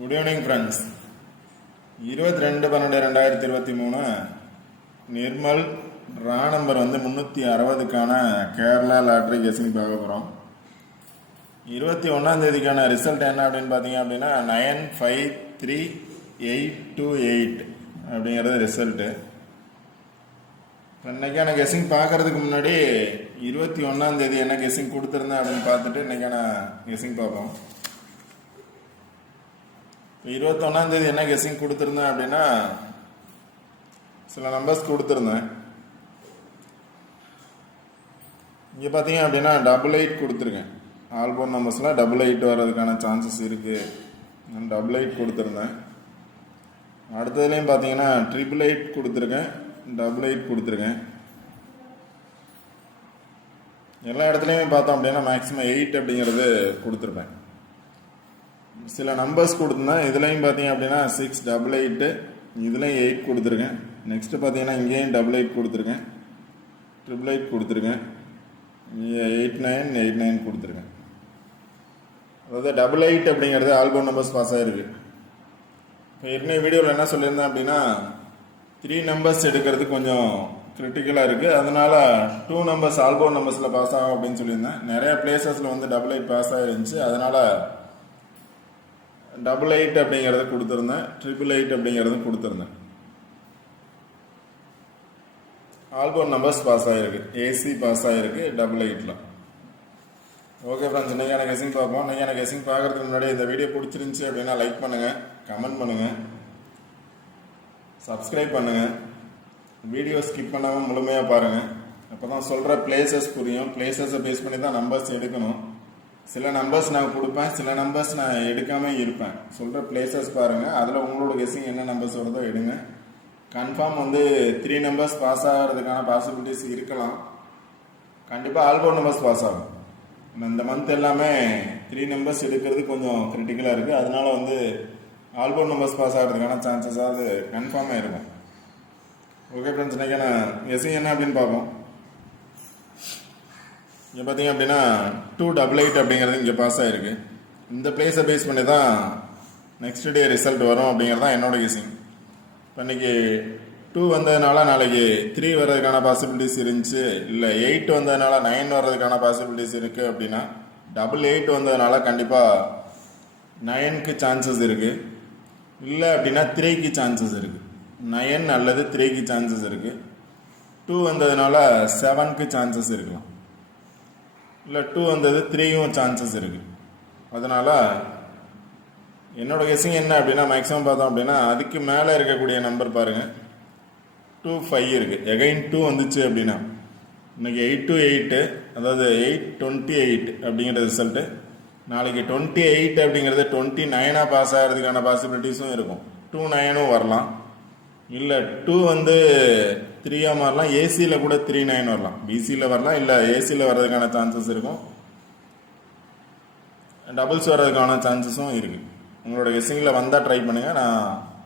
Good evening friends. 22/12/2023 Nirmal ரா number 360க்கான Kerala lottery guessing பார்க்க போகிறோம். 21ஆம் தேதிக்கான ரிசல்ட் என்ன அப்படின்னு பார்த்தீங்க அப்படின்னா 953828 அப்படிங்கிறது ரிசல்ட்டு. இன்னைக்கான கெஸிங் பார்க்கறதுக்கு முன்னாடி 21ஆம் தேதி என்ன கெஸிங் கொடுத்துருந்தேன் அப்படின்னு பார்த்துட்டு இன்னைக்கான கெஸிங் பார்ப்போம். 21ஆம் தேதி என்ன கெஸிங் கொடுத்துருந்தேன் அப்படின்னா சில நம்பர்ஸ் கொடுத்துருந்தேன். இங்கே பார்த்தீங்க அப்படின்னா 88 கொடுத்துருக்கேன். ஆல்போன் நம்பர்ஸில் 88 வர்றதுக்கான சான்சஸ் இருக்குது. நான் 88 கொடுத்துருந்தேன். அடுத்ததுலேயும் பார்த்தீங்கன்னா 888 கொடுத்துருக்கேன், 88 கொடுத்துருக்கேன். எல்லா இடத்துலையுமே பார்த்தோம் அப்படின்னா மேக்ஸிமம் 8 அப்படிங்கிறது கொடுத்துருப்பேன். சில நம்பர்ஸ் கொடுத்துருந்தேன். இதுலேயும் பார்த்தீங்க அப்படின்னா 688, இதுலேயும் 8 கொடுத்துருக்கேன். நெக்ஸ்ட்டு பார்த்தீங்கன்னா இங்கேயும் 88 கொடுத்துருக்கேன், 888 கொடுத்துருக்கேன், 8989 கொடுத்துருக்கேன். அதாவது 88 அப்படிங்கிறது ஆல்போன் நம்பர்ஸ் பாஸ் ஆகிருக்கு. இப்போ ஏற்கனவே வீடியோவில் என்ன சொல்லியிருந்தேன் அப்படின்னா 3 நம்பர்ஸ் எடுக்கிறது கொஞ்சம் கிரிட்டிக்கலாக இருக்குது. அதனால் 2 நம்பர்ஸ் ஆல்போன் நம்பர்ஸில் பாஸ் ஆகும் அப்படின்னு சொல்லியிருந்தேன். நிறைய பிளேசஸில் 88 பாஸ் ஆகிருந்துச்சு. அதனால் 88 அப்படிங்கிறத கொடுத்துருந்தேன், 888 அப்படிங்கிறது கொடுத்துருந்தேன். ஆல்போன் நம்பர்ஸ் பாஸ் ஆகிருக்கு, ஏசி பாஸ் ஆகிருக்கு 88ல். ஓகே ஃப்ரெண்ட்ஸ், இன்றைக்கான கெஸிங் பார்ப்போம். இன்றைக்கான கெஸிங் பார்க்குறதுக்கு முன்னாடி இந்த வீடியோ பிடிச்சிருந்துச்சி அப்படின்னா லைக் பண்ணுங்கள், கமெண்ட் பண்ணுங்கள், சப்ஸ்கிரைப் பண்ணுங்கள். வீடியோ ஸ்கிப் பண்ணாமல் முழுமையாக பாருங்கள். அப்போ தான் சொல்கிற பிளேசஸ் புரியும். பிளேசஸை பேஸ் பண்ணி தான் நம்பர்ஸ் எடுக்கணும். சில நம்பர்ஸ் நான் கொடுப்பேன், சில நம்பர்ஸ் நான் எடுக்காமல் இருப்பேன். சொல்கிற பிளேசஸ் பாருங்கள். அதில் உங்களோட கெஸிங் என்ன நம்பர்ஸ் வருதோ எடுங்க. கன்ஃபார்ம் 3 நம்பர்ஸ் பாஸ் ஆகிறதுக்கான பாசிபிலிட்டிஸ் இருக்கலாம். கண்டிப்பாக ஆல்போன் நம்பர்ஸ் பாஸ் ஆகும். இந்த மந்த் எல்லாமே 3 நம்பர்ஸ் எடுக்கிறது கொஞ்சம் கிரிட்டிக்கலாக இருக்குது. அதனால ஆல்போன் நம்பர்ஸ் பாஸ் ஆகிறதுக்கான சான்சஸாவது கன்ஃபார்மாக இருக்கும். ஓகே ஃப்ரெண்ட்ஸ், இன்றைக்கான கெஸிங் என்ன அப்படின்னு பார்ப்போம். இங்கே பார்த்தீங்க அப்படின்னா 288 அப்படிங்கிறது இங்கே பாஸ் ஆகிருக்கு. இந்த பிளேஸை பேஸ் பண்ணி தான் நெக்ஸ்ட் டே ரிசல்ட் வரும் அப்படிங்கிறது தான் என்னோட கெஸிங். இப்போ இன்றைக்கி 2 வந்ததுனால நாளைக்கு 3 வர்றதுக்கான பாசிபிலிட்டிஸ் இருந்துச்சு, இல்லை 8 வந்ததுனால 9 வர்றதுக்கான பாசிபிலிட்டிஸ் இருக்குது அப்படின்னா 88 வந்ததுனால கண்டிப்பாக 9க்கு சான்சஸ் இருக்குது. இல்லை அப்படின்னா 3க்கு சான்சஸ் இருக்குது. 9 அல்லது 3க்கு சான்சஸ் இருக்குது. 2 வந்ததுனால 7க்கு சான்சஸ் இருக்கலாம். இல்லை 2 வந்தது 3யும் சான்சஸ் இருக்குது. அதனால் என்னோட கெஸிங் என்ன அப்படின்னா மேக்ஸிமம் பார்த்தோம் அப்படின்னா அதுக்கு மேலே இருக்கக்கூடிய நம்பர் பாருங்கள், 25 இருக்குது. எகைன் 2 வந்துச்சு அப்படின்னா இன்றைக்கி 8 to 8, அதாவது 828 அப்படிங்கிற ரிசல்ட்டு. நாளைக்கு 28 அப்படிங்கிறது 29 பாஸ் ஆகிறதுக்கான பாசிபிலிட்டிஸும் இருக்கும். 29 வரலாம். இல்லை 2 3 மாறலாம். ஏசியில் கூட 39 வரலாம். பிசியில் வரலாம், இல்லை ஏசியில் வர்றதுக்கான சான்சஸ் இருக்கும். டபுள்ஸ் வர்றதுக்கான சான்சஸும் இருக்குது. உங்களோட கெஸிங்கில் வந்தால் ட்ரை பண்ணுங்கள். நான்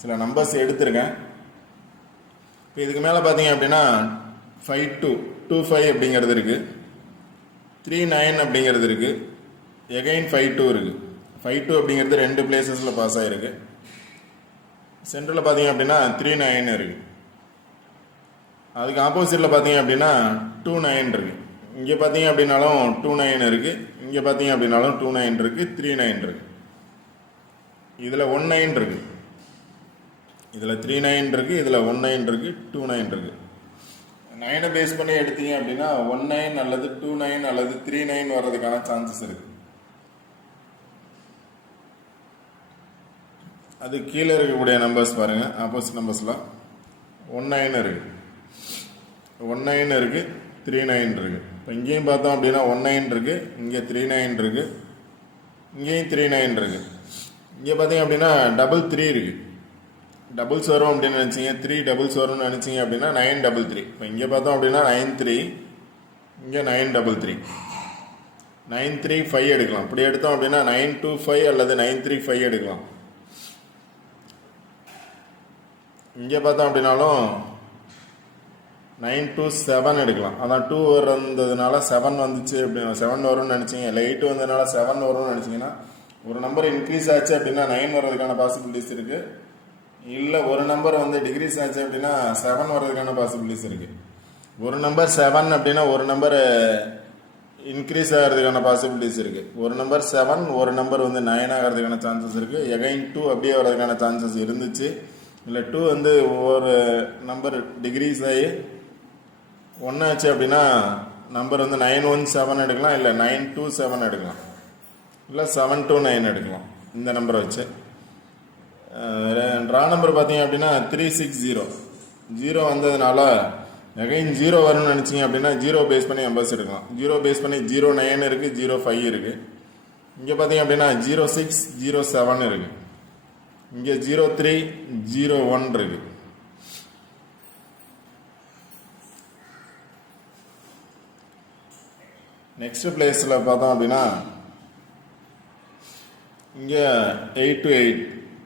சில நம்பர்ஸ் எடுத்திருக்கேன். இப்போ இதுக்கு மேலே பார்த்தீங்க அப்படின்னா 5225 அப்படிங்கிறது இருக்குது, 39 அப்படிங்கிறது இருக்குது, எகைன் 52 இருக்குது. 52 அப்படிங்கிறது 2 பிளேசஸில் பாஸ் ஆகிருக்கு. சென்டரில் பார்த்தீங்க அப்படின்னா 39 இருக்குது. அதுக்கு ஆப்போசிட்டில் பார்த்தீங்க அப்படின்னா 29 இருக்குது. இங்கே பார்த்தீங்க அப்படின்னாலும் 29 இருக்குது, இங்கே பார்த்தீங்க அப்படின்னாலும் 29 இருக்குது, 39 இருக்குது. இதில் 19 இருக்குது, இதில் 39 இருக்குது, இதில் 19 இருக்குது, 29 இருக்குது. 9 பேஸ் பண்ணி எடுத்தீங்க அப்படின்னா 19 அல்லது 29 அல்லது 39 வர்றதுக்கான சான்சஸ் இருக்குது. அது கீழே இருக்கக்கூடிய நம்பர்ஸ் பாருங்கள். ஆப்போசிட் நம்பர்ஸில் 19 இருக்குது, 19 இருக்குது, 39 இருக்குது. இப்போ இங்கேயும் பார்த்தோம் அப்படின்னா 19 இருக்குது, இங்கே 39 இருக்குது, இங்கேயும் 39 இருக்குது. இங்கே பார்த்தீங்க அப்படின்னா 3 இருக்குது. டபுள்ஸ் வரும் அப்படின்னு நினச்சிங்க, 3 டபுள்ஸ் வரும்னு நினச்சிங்க அப்படின்னா 933. இப்போ இங்கே பார்த்தோம் அப்படின்னா 93, இங்கே 933, 935 எடுக்கலாம். இப்படி எடுத்தோம் அப்படின்னா 925 அல்லது 935 எடுக்கலாம். இங்கே பார்த்தோம் அப்படின்னாலும் 927 எடுக்கலாம். அதான் 2 வந்ததுனால 7 வந்துச்சு அப்படின்னா 7 வரும்னு நினச்சிங்க, இல்லை 8 வந்ததுனால 7 வரும்னு நினச்சிங்கன்னா ஒரு நம்பர் இன்க்ரீஸ் ஆச்சு அப்படின்னா 9 வர்றதுக்கான பாசிபிலிட்டிஸ் இருக்குது. இல்லை ஒரு நம்பர் வந்து டிகிரீஸ் ஆச்சு அப்படின்னா 7 வர்றதுக்கான பாசிபிலிட்டிஸ் இருக்குது. ஒரு நம்பர் 7 அப்படின்னா ஒரு நம்பர் இன்க்ரீஸ் ஆகிறதுக்கான பாசிபிலிட்டிஸ் இருக்குது. ஒரு நம்பர் 7, ஒரு நம்பர் வந்து 9 ஆகிறதுக்கான சான்சஸ் இருக்குது. எகைன் 2 அப்படியே வர்றதுக்கான சான்சஸ் இருந்துச்சு. இல்லை 2 வந்து ஒரு நம்பர் டிகிரீஸ் ஆகி 1 ஆச்சு அப்படின்னா நம்பர் வந்து 917 எடுக்கலாம், இல்லை 927 எடுக்கலாம், இல்லை 729 எடுக்கலாம். இந்த நம்பரை வச்சு ட்ரா நம்பர் பார்த்தீங்க அப்படின்னா 360. 0 வந்ததுனால எகைன் 0 வரும்னு நினச்சிங்க அப்படின்னா 0 பேஸ் பண்ணி நம்பர்ஸ் எடுக்கலாம். 0 பேஸ் பண்ணி 09 இருக்குது, 05 இருக்குது. இங்கே பார்த்தீங்க அப்படின்னா 06, 07 இருக்குது. இங்கே 03, 01 இருக்குது. நெக்ஸ்ட் பிளேஸில் பார்த்தோம் அப்படின்னா இங்கே 828,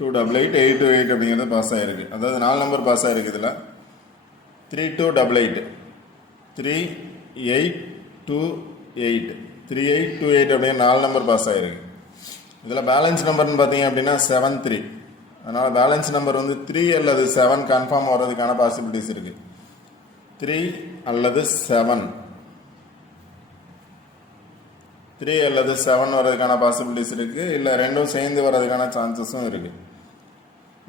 288, 828 அப்படிங்கிறது பாஸ் ஆகிருக்கு. அதாவது 4 நம்பர் பாஸ் ஆகிருக்கு. இதில் 3288, 3828, 3828 அப்படிங்கிற 4 நம்பர் பாஸ் ஆகிருக்கு. இதில் பேலன்ஸ் நம்பர்னு பார்த்தீங்க அப்படின்னா 73. அதனால் பேலன்ஸ் நம்பர் வந்து 3 அல்லது 7 கன்ஃபார்ம் வர்றதுக்கான பாசிபிலிட்டிஸ் இருக்குது. 3 அல்லது 7, 3 அல்லது 7 வர்றதுக்கான பாசிபிலிட்டிஸ் இருக்குது. இல்லை ரெண்டும் சேர்ந்து வர்றதுக்கான சான்சஸும் இருக்குது.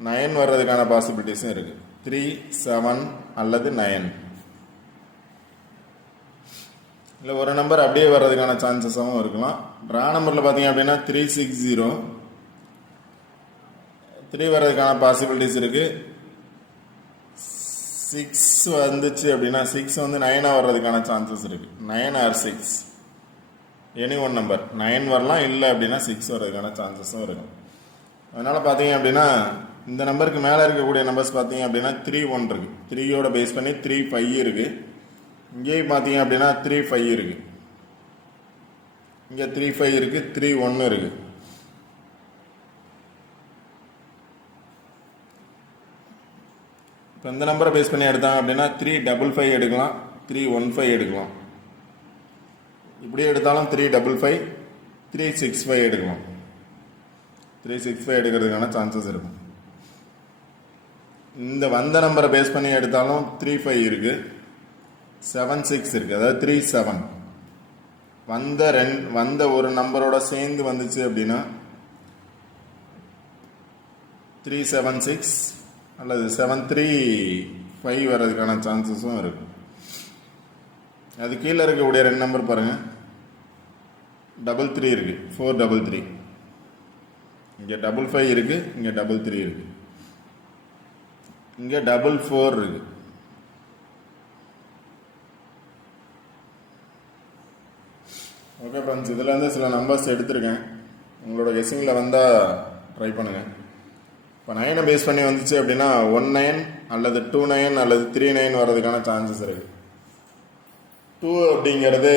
9 வர்றதுக்கான பாசிபிலிட்டிஸும் இருக்குது. 3, 7 அல்லது 9. இல்லை ஒரு நம்பர் அப்படியே வர்றதுக்கான சான்சஸாகவும் இருக்கலாம். ட்ரா நம்பரில் பார்த்தீங்க அப்படின்னா 360, 3 வர்றதுக்கான பாசிபிலிட்டிஸ் இருக்குது. 6 வந்துச்சு அப்படின்னா 6 வந்து 9 வர்றதுக்கான சான்சஸ் இருக்குது. 9 or 6 எனி ஒன் நம்பர் 9 வரலாம், இல்லை அப்படின்னா 6 வர்றதுக்கான சான்சஸும் இருக்கும். அதனால் பார்த்தீங்க அப்படின்னா இந்த நம்பருக்கு மேலே இருக்கக்கூடிய நம்பர்ஸ் பார்த்தீங்க அப்படின்னா 31 இருக்குது. 3யோட பேஸ் பண்ணி 35 இருக்குது. இங்கேயும் பார்த்தீங்க அப்படின்னா 35 இருக்குது. இங்கே 35 இருக்குது, 31 இருக்குது. இப்போ இந்த நம்பரை பேஸ் பண்ணி எடுத்தாங்க அப்படின்னா 355 எடுக்கலாம், 315 எடுக்கலாம். இப்படி எடுத்தாலும் 355, 365 எடுக்கலாம். 365 எடுக்கிறதுக்கான சான்சஸ் இருக்கும். இந்த வந்த நம்பரை பேஸ் பண்ணி எடுத்தாலும் 35 இருக்குது, 76 இருக்குது. அதாவது 37 வந்த ஒரு நம்பரோட சேர்ந்து வந்துச்சு அப்படின்னா 376 அல்லது 735 வர்றதுக்கான சான்சஸும் இருக்குது. அது கீழே இருக்கக்கூடிய 2 நம்பர் பாருங்கள். 33 இருக்குது, 433. இங்கே 55 இருக்குது, இங்கே 33 இருக்குது, இங்கே 44 இருக்குது. ஓகே ஃப்ரெண்ட்ஸ், இதில் வந்து சில நம்பர்ஸ் எடுத்திருக்கேன். உங்களோட கெஸ்ஸிங்கில் வந்தால் ட்ரை பண்ணுங்கள். இப்போ 9 பேஸ் பண்ணி வந்துச்சு அப்படின்னா 19 அல்லது 29 அல்லது 39 வர்றதுக்கான சான்சஸ் இருக்குது. 2 அப்படிங்கிறது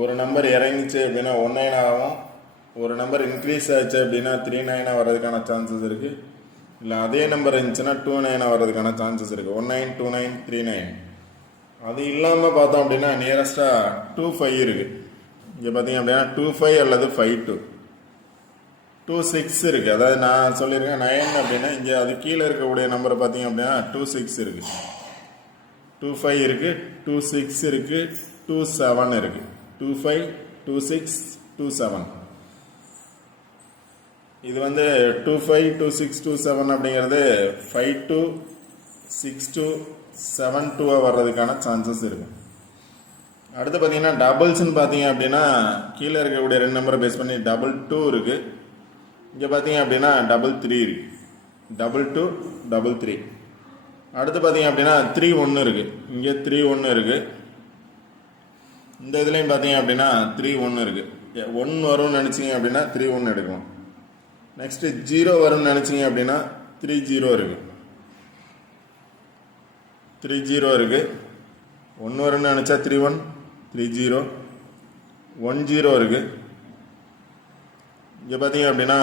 ஒரு நம்பர் இறங்கிச்சு அப்படின்னா 19 ஆகும். ஒரு நம்பர் இன்க்ரீஸ் ஆச்சு அப்படின்னா 39 வர்றதுக்கான சான்சஸ் இருக்குது. இல்லை அதே நம்பர் இருந்துச்சுன்னா 29 வர்றதுக்கான சான்சஸ் இருக்குது. 19, 29, 39. அது இல்லாமல் பார்த்தோம் அப்படின்னா நியரஸ்டாக 25 இருக்குது. இங்கே பார்த்தீங்க அப்படின்னா 25 அல்லது 52, 26 இருக்குது. அதாவது நான் சொல்லியிருக்கேன் 9 அப்படின்னா இங்கே அது கீழே இருக்கக்கூடிய நம்பரை பார்த்தீங்க அப்படின்னா 26 இருக்குது, 25 இருக்குது, 26 இருக்குது, 27 இருக்குது. 25, 26, 27. இது வந்து 25, 26, 27 அப்படிங்கிறது 52, 62, 72 வர்றதுக்கான சான்சஸ் இருக்குது. அடுத்து பார்த்தீங்கன்னா டபுள்ஸ்ன்னு பார்த்தீங்க அப்படின்னா கீழே இருக்கக்கூடிய 2 நம்பரை பேஸ் பண்ணி 22 இருக்குது. இங்கே பார்த்தீங்க அப்படின்னா 33 இருக்குது, 22, 33. அடுத்து பார்த்தீங்க அப்படின்னா 31 இருக்குது. இங்கே 31 இருக்குது. இந்த இதுலேயும் பார்த்தீங்க அப்படின்னா 31 இருக்குது. 1 வரும்னு நினச்சிங்க அப்படின்னா 31 எடுக்கலாம். நெக்ஸ்ட்டு 0 வரும்னு நினச்சிங்க அப்படின்னா 30 இருக்குது, 30 இருக்குது. 1 வரும்னு நினச்சா 31, 30, 10 இருக்குது. இங்கே பார்த்தீங்க அப்படின்னா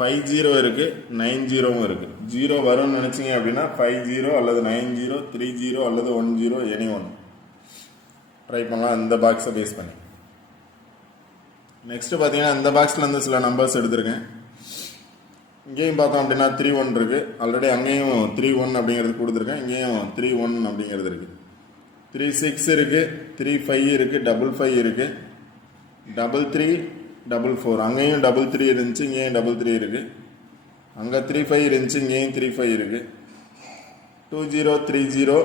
50 இருக்குது, 90 இருக்குது. 0 வரும்னு நினச்சிங்க அப்படின்னா 50 அல்லது 90, 30 அல்லது 10 எனி ஒன்று ட்ரை பண்ணலாம் இந்த பாக்ஸை பேஸ் பண்ணி. நெக்ஸ்ட்டு பார்த்தீங்கன்னா இந்த பாக்ஸ்லேருந்து சில நம்பர்ஸ் எடுத்திருக்கேன். இங்கேயும் பார்த்தோம் அப்படின்னா 3-1 இருக்குது. ஆல்ரெடி அங்கேயும் 3-1 அப்படிங்கிறது கொடுத்துருக்கேன். இங்கேயும் 3-1 அப்படிங்கிறது இருக்குது. 3-6 இருக்குது, 3-5 இருக்குது, 5-5 இருக்குது, 3-3, 4-4. அங்கேயும் 3-3 இருந்துச்சு, இங்கேயும் 3-3 இருக்குது. அங்கே 3-5 இருந்துச்சு, இங்கேயும் 3-5 இருக்குது. 2-0, 3-0,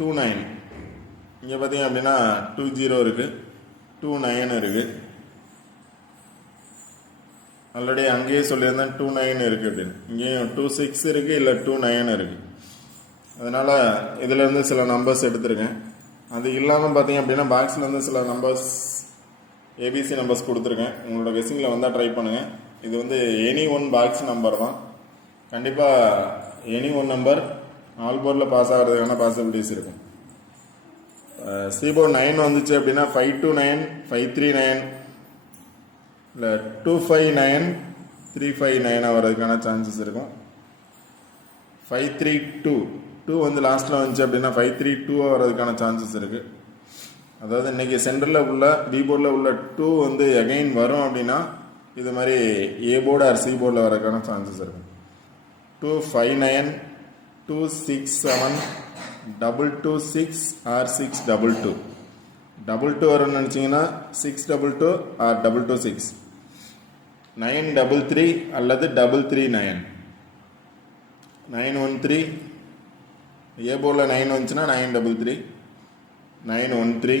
2-9. இங்கே பார்த்தீங்க அப்படின்னா 2-0 இருக்குது, 2-9 இருக்குது. ஆல்ரெடி அங்கேயே சொல்லியிருந்தேன் 2-9 இருக்குது அப்படின்னு. இங்கேயும் 2-6 இருக்குது, இல்லை 2-9 இருக்குது. அதனால் இதிலேருந்து சில நம்பர்ஸ் எடுத்திருக்கேன். அது இல்லாமல் பார்த்தீங்க அப்படின்னா பாக்ஸ்லேருந்து சில நம்பர்ஸ் ஏபிசி நம்பர்ஸ் கொடுத்துருக்கேன். உங்களோட கெஸ்ஸிங்கில் வந்தால் ட்ரை பண்ணுங்கள். இது வந்து எனி ஒன் பாக்ஸ் நம்பர் தான். கண்டிப்பாக எனி ஒன் நம்பர் ஆல் போர்டில் பாஸ் ஆகிறதுக்கான பாசிபிலிட்டிஸ் இருக்கும். சிபோர்ட் 9 வந்துச்சு அப்படின்னா 5-9, 5-3-9, இல்லை 2-5-9, 3-5-9 வர்றதுக்கான சான்சஸ் இருக்கும். 5-3-2 வந்து லாஸ்ட்டில் வந்துச்சு அப்படின்னா 5-3-2 வர்றதுக்கான சான்சஸ் இருக்குது. அதாவது இன்றைக்கி சென்டரில் உள்ள பி போர்டில் உள்ள 2 வந்து அகைன் வரும் அப்படின்னா இது மாதிரி ஏ போர்டு ஆர் சி போர்டில் வர்றதுக்கான சான்சஸ் இருக்கும். 2-5-9, 2-6-7, 2-2-6 ஆர் 6-2. 2-2 வரும்னு நினச்சிங்கன்னா 6-2 ஆர் 2-2-6, 9-3 அல்லது 3-3-9, 9-1-3. ஏ போர்டில் 9 வந்துச்சுன்னா 9-3, 9-1-3,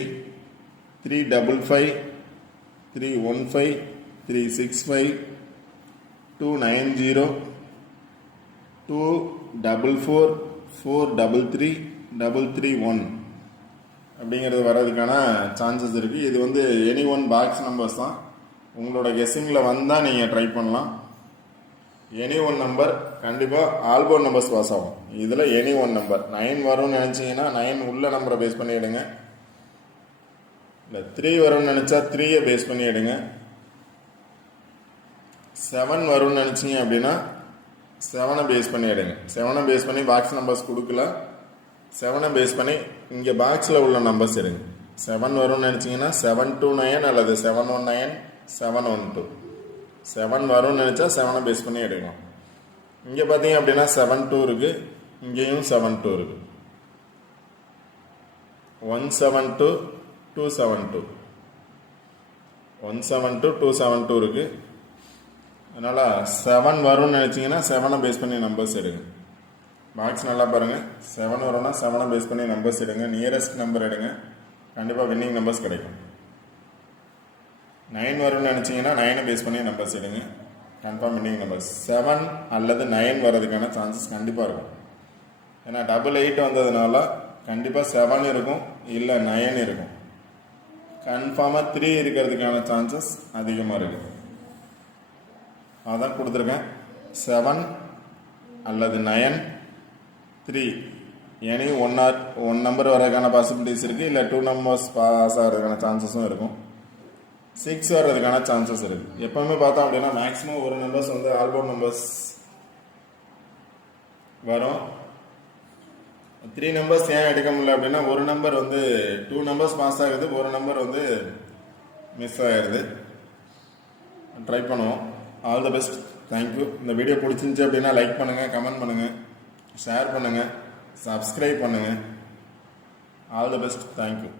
3-5-5, 3-1-5, 3-6-5, 2-9-0, 2-4-4, 4-3-3, 3-3-1 அப்படிங்கிறது வர்றதுக்கான சான்சஸ் இருக்குது. இது வந்து எனி ஒன் பாக்ஸ் நம்பர்ஸ் தான். உங்களோட கெஸ்ஸிங்கில் வந்தால் நீங்கள் ட்ரை பண்ணலாம். எனி ஒன் நம்பர் கண்டிப்பாக ஆல்போர்ட் நம்பர்ஸ் பாஸ் ஆகும். இதில் எனி ஒன் நம்பர் 9 வரும்னு நினச்சிங்கன்னா 9 உள்ள நம்பரை பேஸ் பண்ணி எடுங்க. இல்லை 3 வரும்னு நினச்சா 3யை பேஸ் பண்ணி எடுங்க. 7 வரும்னு நினச்சிங்க அப்படின்னா 7ை பேஸ் பண்ணி எடுங்க. 7ை பேஸ் பண்ணி பாக்ஸ் நம்பர்ஸ் கொடுக்கல, 7ை பேஸ் பண்ணி இங்கே பாக்ஸில் உள்ள நம்பர்ஸ் எடுங்க. 7 வரும்னு நினச்சிங்கன்னா 7-9 அல்லது 7-1-9, 7-1-2. 7 வரும்னு நினச்சா 7ை பேஸ் பண்ணி எடுக்கலாம். இங்கே பார்த்தீங்க அப்படின்னா 7-2 இருக்குது, இங்கேயும் 7-2 இருக்குது. 1-7-2, 2-7-2, 1-7-2, 2-7-2 இருக்குது. அதனால் 7 வரும்னு நினச்சிங்கன்னா 7ை பேஸ் பண்ணி நம்பர்ஸ் எடுங்க. பாக்ஸ் நல்லா பாருங்கள். 7 வரும்னா 7ை பேஸ் பண்ணி நம்பர்ஸ் எடுங்க. நியரஸ்ட் நம்பர் எடுங்க. கண்டிப்பாக வின்னிங் நம்பர்ஸ் கிடைக்கும். 9 வரும்னு நினச்சிங்கன்னா 9ை பேஸ் பண்ணி நம்பர்ஸ் எடுங்க. Confirm winning numbers. 7 அல்லது 9 வர்றதுக்கான சான்சஸ் கண்டிப்பாக இருக்கும். ஏன்னா 8-8 வந்ததுனால கண்டிப்பாக 7 இருக்கும், இல்லை 9 இருக்கும். கன்ஃபார்மாக 3 இருக்கிறதுக்கான சான்சஸ் அதிகமாக இருக்குது. அதான் கொடுத்துருக்கேன். 7 அல்லது 9, 3 எனி ஒன் நம்பர் வர்றதுக்கான பாசிபிலிட்டிஸ் இருக்குது. இல்லை 2 நம்பர்ஸ் பாஸ் ஆகிறதுக்கான சான்சஸும் இருக்கும். 6 வர்றதுக்கான சான்சஸ் இருக்குது. எப்போவுமே பார்த்தோம் அப்படின்னா மேக்ஸிமம் ஒரு நம்பர்ஸ் வந்து ஆல்போர்ட் நம்பர்ஸ் வரும். 3 நம்பர்ஸ் ஏன் எடுக்க முடியல அப்படின்னா ஒரு நம்பர் வந்து 2 நம்பர்ஸ் பாஸ் ஆகுது, ஒரு நம்பர் வந்து மிஸ் ஆகிடுது. ட்ரை பண்ணுவோம். All the best. தேங்க்யூ. இந்த வீடியோ பிடிச்சிருந்துச்சி அப்படின்னா லைக் பண்ணுங்கள், கமெண்ட் பண்ணுங்கள், ஷேர் பண்ணுங்கள், சப்ஸ்கிரைப் பண்ணுங்கள். All the best. தேங்க்யூ.